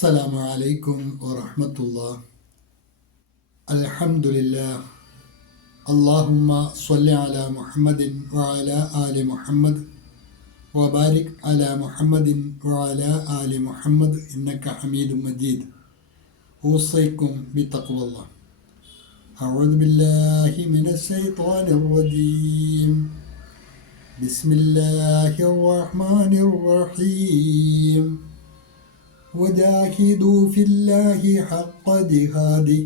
السلام عليكم ورحمة الله. الحمد لله. اللهم صل على محمد وعلى آل محمد وبارك على محمد وعلى آل محمد إنك حميد مجيد. أوصيكم بتقوى الله. أعوذ بالله من الشيطان الرجيم. بسم الله الرحمن الرحيم. وجاهدوا في الله حق جهاده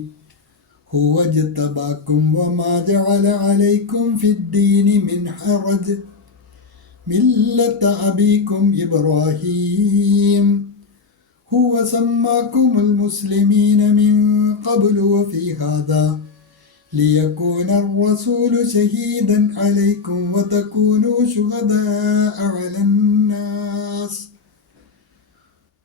هو اجتباكم وما جعل عليكم في الدين من حرج ملة أبيكم إبراهيم هو سماكم المسلمين من قبل وفي هذا ليكون الرسول شهيدا عليكم وتكونوا شهداء على الناس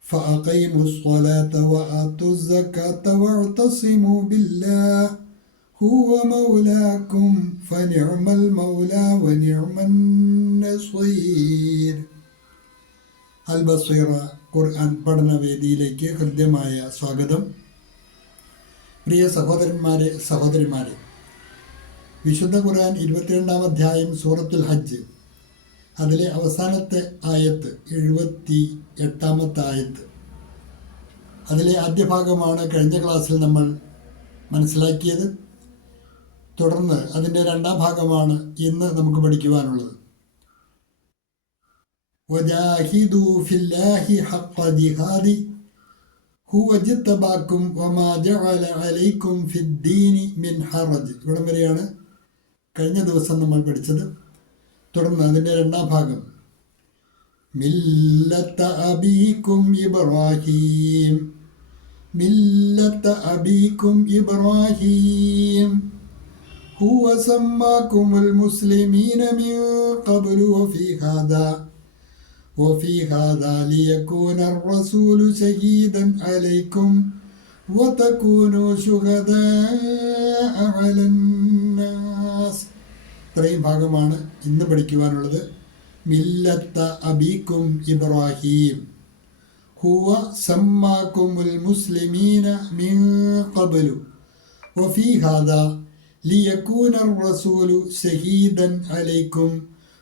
فأقيموا الصلاة وآتوا الزكاة واعتصموا بالله هو مولاكم فنعم المولى ونعم النصير. അൽ-ബസീറ ഖുർആൻ പഠനവേദിയിലേക്ക് ഹൃദ്യമായ സ്വാഗതം. പ്രിയ സഹോദരന്മാരെ സഹോദരിമാരെ, വിശുദ്ധ ഖുർആൻ 22-ാം അധ്യായം സൂറത്തുൽ ഹജ്ജ്, അതിലെ അവസാനത്തെ ആയത്ത് 78-ാമത്തെ ആയത്ത്, അതിലെ ആദ്യ ഭാഗമാണ് കഴിഞ്ഞ ക്ലാസ്സിൽ നമ്മൾ മനസ്സിലാക്കിയത്. തുടർന്ന് അതിൻ്റെ രണ്ടാം ഭാഗമാണ് ഇന്ന് നമുക്ക് പഠിക്കുവാനുള്ളത്. വജാഹിദു ഫില്ലാഹി ഹഖ്ഖ ജിഹാദി ഹുവ ജ്തബാക്കും വമാ ജഅല അലൈക്കും ഫിദ്ദീനി മിൻ ഹറജ്. ഇവിടം വരെയാണ് കഴിഞ്ഞ ദിവസം നമ്മൾ പഠിച്ചത്. തുടർന്ന് അതിൻ്റെ രണ്ടാം ഭാഗം മില്ലത്ത അബീക്കും ഇബ്രാഹീം, മില്ലത്ത അബീക്കും ഇബ്രാഹീം ഹുവ സമ്മാക്കുമുൽ മുസ്ലിമീന മിൻ ഖബ്ലു വഫീ ഹാദാ ലിയകൂന الرسول شهيدا عليكم وتكونوا شهداء على الناس. ഇത്രയും ഭാഗമാണ് ഇന്ന് പഠിക്കുവാനുള്ളത്. മില്ലത്ത അബീക്കും ഇബ്രാഹീം ഹുവ സമ്മാക്കുമുൽ മുസ്ലിമീന മിൻ ഖബ്ലു വഫീ ഹാദാ ലിയകൂന الرسول شهيدا عليكم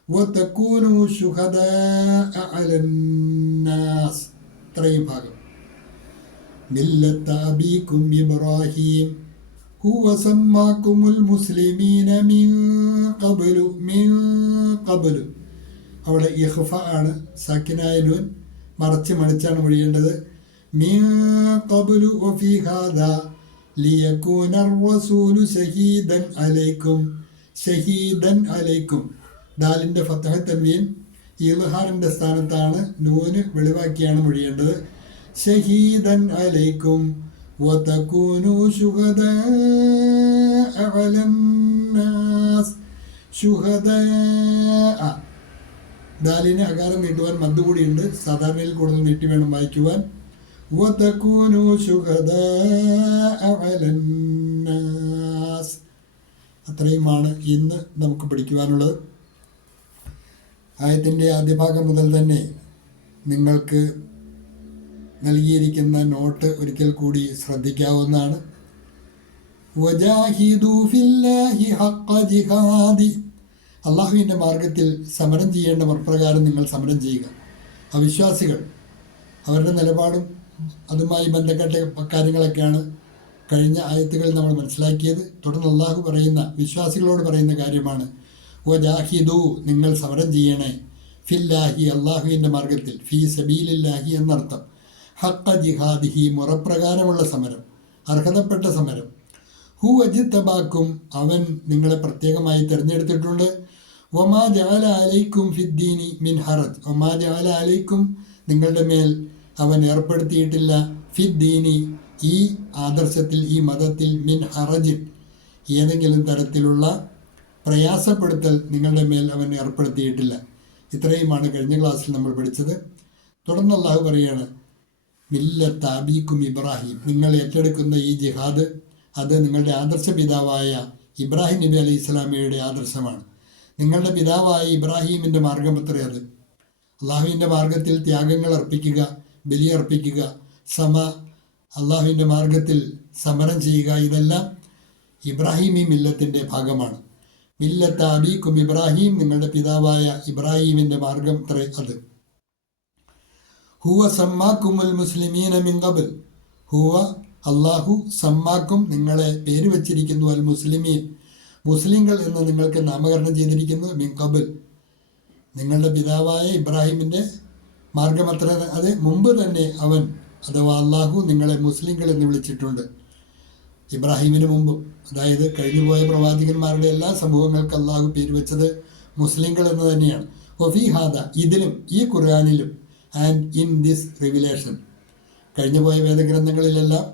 وتكونوا شهداء على الناس. ഇത്രയും ഭാഗം മില്ലത്ത അബീക്കും ഇബ്രാഹീം ഹുവ സമ്മാക്കുമുൽ മുസ്ലിമീന മിൻ ഖബ്ലു. അവിടെ ഇഖ്ഫ ആണ്, സാക്കിനായ നൂൻ മറച്ച് മണിച്ചാണ് മൊഴിയേണ്ടത്. മിൻ ഖബ്ലു വഫീ ഹാദാ ലിയകൂന الرسول ശഹീദൻ അലൈക്കും. ഷഹീദൻ അലൈക്കും, ദാലിൻ്റെ ഫത്ഹ് തൻവീൻ ഇൽഹാറിൻ്റെ സ്ഥാനത്താണ് നൂന് വെളിവാക്കിയാണ് മൊഴിയേണ്ടത്. ഷഹീദൻ അലൈക്കും وتكونوا شهداء على الناس. شهداء ദാലിനെ അകാരം നീട്ടുവാൻ മദ് കൂടിയുണ്ട്, സാധാരണയിൽ കൂടുതൽ നീട്ടി വേണം വായിക്കുവാൻ. وتكونوا شهداء على الناس. അത്രയുമാണ് ഇന്ന് നമുക്ക് പഠിക്കുവാനുള്ളത്. ആയത്തിൻ്റെ ആദ്യ ഭാഗം മുതൽ തന്നെ നിങ്ങൾക്ക് നൽകിയിരിക്കുന്ന നോട്ട് ഒരിക്കൽ കൂടി ശ്രദ്ധിക്കാവുന്നതാണ്. വജാഹിദു ഫില്ലാഹി ഹഖ്ഖ ജിഹാദി. അള്ളാഹുവിൻ്റെ മാർഗത്തിൽ സമരം ചെയ്യേണ്ടവർ പ്രകാരം നിങ്ങൾ സമരം ചെയ്യുക. അവിശ്വാസികൾ അവരുടെ നിലപാടും അതുമായി ബന്ധപ്പെട്ട കാര്യങ്ങളൊക്കെയാണ് കഴിഞ്ഞ ആയത്തുകളിൽ നമ്മൾ മനസ്സിലാക്കിയത്. തുടർന്ന് അള്ളാഹു പറയുന്ന വിശ്വാസികളോട് പറയുന്ന കാര്യമാണ് വജാഹിദു, നിങ്ങൾ സമരം ചെയ്യണേ, ഫില്ലാഹി അള്ളാഹുവിൻ്റെ മാർഗത്തിൽ, ഫീ സബീലില്ലാഹി എന്നർത്ഥം. ഹഖ്ഖ ജിഹാദിഹി, മുറപ്രകാരമുള്ള സമരം, അർഹതപ്പെട്ട സമരം. ഹു അജിത്തബാക്കും, അവൻ നിങ്ങളെ പ്രത്യേകമായി തിരഞ്ഞെടുത്തിട്ടുണ്ട്. വമാ ജഅല അലൈക്കും ഫിദ്ദീനി മിൻ ഹറജ്, വമാ ജഅല അലൈക്കും, നിങ്ങളുടെ മേൽ അവൻ ഏർപ്പെടുത്തിയിട്ടില്ല, ഫിദ്ദീനി, ഈ ആദർശത്തിൽ, ഈ മതത്തിൽ, മിൻ ഹറജിൻ, ഏതെങ്കിലും തരത്തിലുള്ള പ്രയാസപ്പെടുത്തൽ നിങ്ങളുടെ മേൽ അവൻ ഏർപ്പെടുത്തിയിട്ടില്ല. ഇത്രയുമാണ് കഴിഞ്ഞ ക്ലാസ്സിൽ നമ്മൾ പഠിച്ചത്. തുടർന്ന് അള്ളാഹു പറയുകയാണ് മില്ലത്ത അബീക്കും ഇബ്രാഹിം, നിങ്ങൾ ഏറ്റെടുക്കുന്ന ഈ ജിഹാദ് അത് നിങ്ങളുടെ ആദർശ പിതാവായ ഇബ്രാഹിം നബി അലൈഹി സ്വലാമയുടെ ആദർശമാണ്. നിങ്ങളുടെ പിതാവായ ഇബ്രാഹീമിൻ്റെ മാർഗം അത്രേ അത്. അള്ളാഹുവിൻ്റെ മാർഗത്തിൽ ത്യാഗങ്ങൾ അർപ്പിക്കുക, ബലിയർപ്പിക്കുക, അള്ളാഹുവിൻ്റെ മാർഗത്തിൽ സമരം ചെയ്യുക, ഇതെല്ലാം ഇബ്രാഹിമി മില്ലത്തിൻ്റെ ഭാഗമാണ്. മില്ലത്ത് അബീക്കും ഇബ്രാഹിം, നിങ്ങളുടെ പിതാവായ ഇബ്രാഹിമിൻ്റെ മാർഗം അത്. ഹുവ സമ്മാക്കുമുൽ മുസ്ലിമീന മിൻ ഖബൽ, ഹുവ അള്ളാഹു സമ്മാക്കും നിങ്ങളെ പേര് വച്ചിരിക്കുന്നു, അൽ മുസ്ലിമീൻ മുസ്ലിങ്ങൾ എന്ന് നിങ്ങൾക്ക് നാമകരണം ചെയ്തിരിക്കുന്നു, മിൻ ഖബൽ നിങ്ങളുടെ പിതാവായ ഇബ്രാഹിമിൻ്റെ മാർഗമത്ര അത്. മുമ്പ് തന്നെ അവൻ അഥവാ അള്ളാഹു നിങ്ങളെ മുസ്ലിങ്ങൾ എന്ന് വിളിച്ചിട്ടുണ്ട്, ഇബ്രാഹിമിന് മുമ്പും. അതായത് കഴിഞ്ഞുപോയ പ്രവാചകന്മാരുടെ എല്ലാ സമൂഹങ്ങൾക്ക് അള്ളാഹു പേര് വെച്ചത് മുസ്ലിങ്ങൾ എന്ന് തന്നെയാണ്. വഫി ഹാദ, ഇതിലും ഈ ഖുർആനിലും, ആൻഡ് ഇൻ ദിസ് റിവിലേഷൻ, കഴിഞ്ഞുപോയ വേദഗ്രന്ഥങ്ങളിലെല്ലാം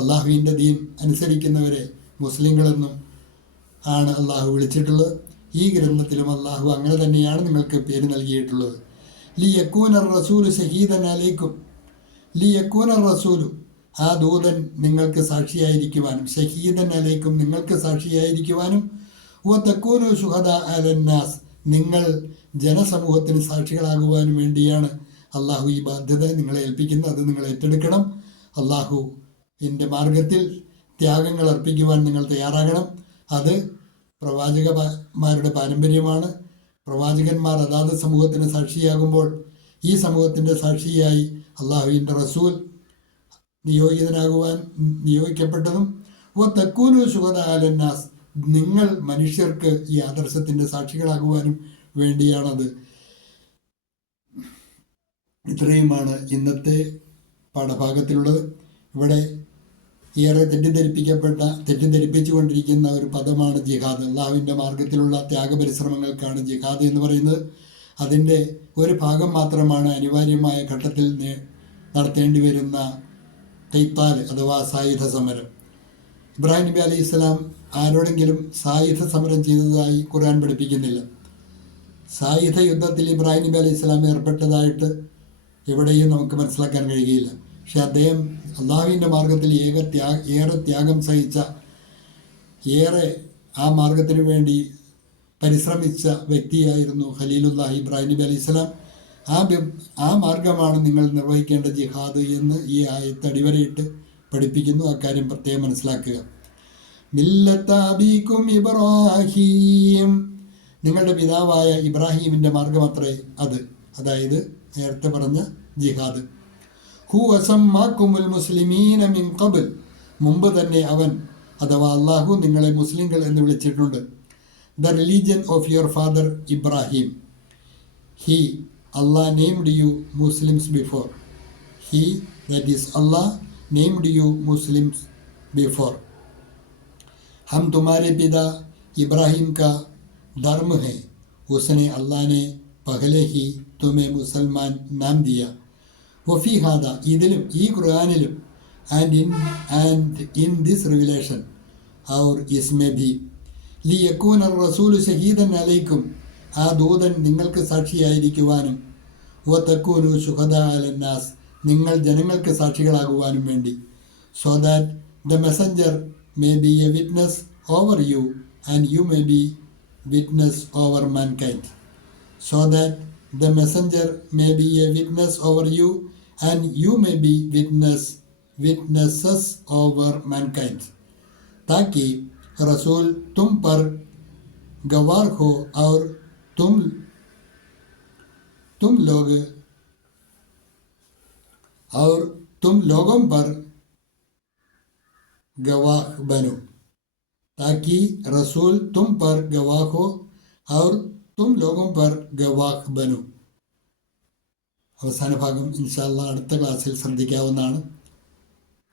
അള്ളാഹുവിൻ്റെ ദീൻ അനുസരിക്കുന്നവരെ മുസ്ലിങ്ങളെന്നും ആണ് അള്ളാഹു വിളിച്ചിട്ടുള്ളത്. ഈ ഗ്രന്ഥത്തിലും അള്ളാഹു അങ്ങനെ തന്നെയാണ് നിങ്ങൾക്ക് പേര് നൽകിയിട്ടുള്ളത്. ലി യക്കൂന റസൂല് ഷഹീദൻ അലൈക്കും, ലി യക്കൂന റസൂലു ആ ദൂതൻ നിങ്ങൾക്ക് സാക്ഷിയായിരിക്കുവാനും, ഷഹീദൻ അലൈക്കും നിങ്ങൾക്ക് സാക്ഷിയായിരിക്കുവാനും, വ തക്കൂനു ശുഹദ അലന്നാസ് നിങ്ങൾ ജനസമൂഹത്തിന് സാക്ഷികളാകുവാനും വേണ്ടിയാണ് അള്ളാഹു ഈ ബാധ്യത നിങ്ങളെ ഏൽപ്പിക്കുന്നത്. അത് നിങ്ങൾ ഏറ്റെടുക്കണം. അള്ളാഹുവിൻ്റെ മാർഗത്തിൽ ത്യാഗങ്ങൾ അർപ്പിക്കുവാൻ നിങ്ങൾ തയ്യാറാകണം. അത് പ്രവാചകന്മാരുടെ പാരമ്പര്യമാണ്. പ്രവാചകന്മാർ അതാത് സമൂഹത്തിന് സാക്ഷിയാകുമ്പോൾ ഈ സമൂഹത്തിൻ്റെ സാക്ഷിയായി അള്ളാഹുവിൻ്റെ റസൂൽ നിയോഗിക്കപ്പെട്ടതും വ തക്കൂനു ശുഹദ അലന്നാസ് നിങ്ങൾ മനുഷ്യർക്ക് ഈ ആദർശത്തിൻ്റെ സാക്ഷികളാകുവാനും വേണ്ടിയാണത്. ഇത്രയുമാണ് ഇന്നത്തെ പാഠഭാഗത്തിലുള്ളത്. ഇവിടെ ഏറെ തെറ്റിദ്ധരിപ്പിച്ചു കൊണ്ടിരിക്കുന്ന ഒരു പദമാണ് ജിഹാദ്. അള്ളാഹുവിൻ്റെ മാർഗത്തിലുള്ള ത്യാഗപരിശ്രമങ്ങൾക്കാണ് ജിഹാദ് എന്ന് പറയുന്നത്. അതിൻ്റെ ഒരു ഭാഗം മാത്രമാണ് അനിവാര്യമായ ഘട്ടത്തിൽ നടത്തേണ്ടി വരുന്ന ഖിത്താൽ അഥവാ സായുധ സമരം. ഇബ്രാഹിം നബി അലൈഹി സ്വലാം ആരോടെങ്കിലും സായുധ സമരം ചെയ്തതായി ഖുർആൻ പഠിപ്പിക്കുന്നില്ല. സായുധ യുദ്ധത്തിൽ ഇബ്രാഹിം നബി അലൈഹി സ്വലാം ഏർപ്പെട്ടതായിട്ട് എവിടെയും നമുക്ക് മനസ്സിലാക്കാൻ കഴിയുകയില്ല. പക്ഷെ അദ്ദേഹം അള്ളാഹുവിൻ്റെ മാർഗത്തിൽ ഏറെ ത്യാഗം സഹിച്ച, ഏറെ ആ മാർഗത്തിനു വേണ്ടി പരിശ്രമിച്ച വ്യക്തിയായിരുന്നു ഖലീലുല്ലാഹി ഇബ്രാഹിം നബി അലൈഹി സ്വലാം. ആ മാർഗമാണ് നിങ്ങൾ നിർവഹിക്കേണ്ട ജിഹാദ് എന്ന് ഈ ആയത്ത് അടിവരയിട്ട് പഠിപ്പിക്കുന്നു. അക്കാര്യം പ്രത്യേകം മനസ്സിലാക്കുക. മില്ലത്ത അബീക്കും ഇബ്രാഹിം നിങ്ങളുടെ പിതാവായ ഇബ്രാഹിമിൻ്റെ മാർഗമത്രേ അത്. അതായത് നേരത്തെ പറഞ്ഞ ജിഹാദ്. ഹുവ സമ്മാക്കുമുൽ മുസ്ലിമീന മിൻ ഖബൽ മുമ്പ് തന്നെ അവൻ അഥവാ അള്ളാഹു നിങ്ങളെ മുസ്ലിങ്ങൾ എന്ന് വിളിച്ചിട്ടുണ്ട്. The religion of your father Ibrahim, he Allah named you Muslims before. He, that is Allah, named you Muslims before. हम तुम्हारे पिता इब्राहिम का धर्म है, उसने अल्लाह ने पहले ही तुम्हें मुसलमान नाम दिया. वफ़ी हादा ഇതിലും ഈ ഖുർആനിലും and in this revelation और इसमें भी लियकून الرسول شهيدا عليكم ആ ദൂതൻ നിങ്ങൾക്ക് സാക്ഷിയായിരിക്കുവാനും വ തക്കൂനു ശുഹദ അലന്നാസ് നിങ്ങൾ ജനങ്ങൾക്ക് സാക്ഷികളാകുവാനും വേണ്ടി. So that the messenger may be A witness over you and you may be witness over mankind. So that the messenger may be A witness over you and you may be witnesses over mankind. ताकि रसूल तुम पर गवाह हो और तुम लोगों पर गवाह बनो. ताकि रसूल तुम पर गवाह हो और तुम लोगों पर गवाह बनो. അവസാന ഭാഗം ഇൻഷാ അല്ലാഹ് അടുത്ത ക്ലാസ്സിൽ ശ്രദ്ധിക്കാവുന്നതാണ്.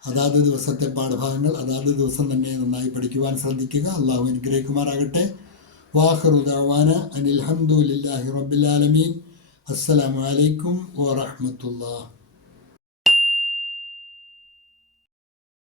അതാത് ദിവസത്തെ പാഠഭാഗങ്ങൾ അതാത് ദിവസം തന്നെ നന്നായി പഠിക്കുവാൻ ശ്രദ്ധിക്കുക. അള്ളാഹു അനുഗ്രഹിക്കുമാറാകട്ടെ. വാഖിറു ദഅവാന അനിൽ ഹംദുലില്ലാഹി റബ്ബിൽ ആലമീൻ. അസ്സലാമു അലൈക്കും വറഹ്മത്തുള്ളാഹി.